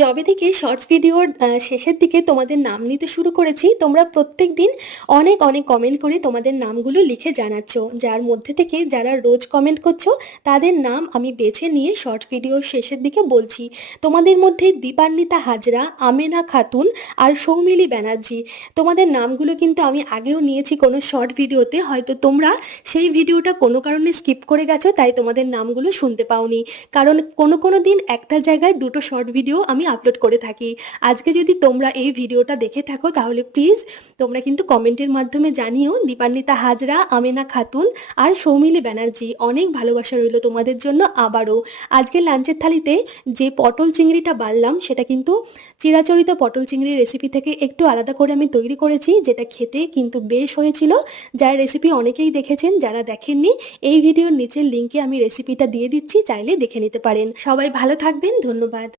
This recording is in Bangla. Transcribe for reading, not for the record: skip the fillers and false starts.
যবে থেকে শর্টস ভিডিওর শেষের দিকে তোমাদের নাম নিতে শুরু করেছি, তোমরা প্রত্যেক দিন অনেক অনেক কমেন্ট করে তোমাদের নামগুলো লিখে জানাচ্ছ, যার মধ্যে থেকে যারা রোজ কমেন্ট করছো তাদের নাম আমি বেছে নিয়ে শর্ট ভিডিওর শেষের দিকে বলছি। তোমাদের মধ্যে দীপান্বিতা হাজরা, আমেনা খাতুন আর সৌমিলি ব্যানার্জি, তোমাদের নামগুলো কিন্তু আমি আগেও নিয়েছি কোনো শর্ট ভিডিওতে, হয়তো তোমরা সেই ভিডিওটা কোনো কারণে স্কিপ করে গেছো, তাই তোমাদের নামগুলো শুনতে পাওনি। কারণ কোনো কোনো দিন একটা জায়গায় দুটো শর্ট ভিডিও আমি আপলোড করে থাকি। আজকে যদি তোমরা এই ভিডিওটা দেখে থাকো তাহলে প্লিজ তোমরা কিন্তু কমেন্টের মাধ্যমে জানিও দীপান্বিতা হাজরা, আমেনা খাতুন আর সৌমিলি ব্যানার্জি, অনেক ভালোবাসা রইল তোমাদের জন্য। আবারও আজকে লাঞ্চের থালিতে যে পটল চিংড়িটা বাড়লাম সেটা কিন্তু চিরাচরিত পটল চিংড়ির রেসিপি থেকে একটু আলাদা করে আমি তৈরি করেছি, যেটা খেতে কিন্তু বেশ হয়েছিল। যার রেসিপি অনেকেই দেখেছেন, যারা দেখেননি এই ভিডিওর নিচের লিঙ্কে আমি রেসিপিটা দিয়ে দিচ্ছি, চাইলে দেখে নিতে পারেন। সবাই ভালো থাকবেন, ধন্যবাদ।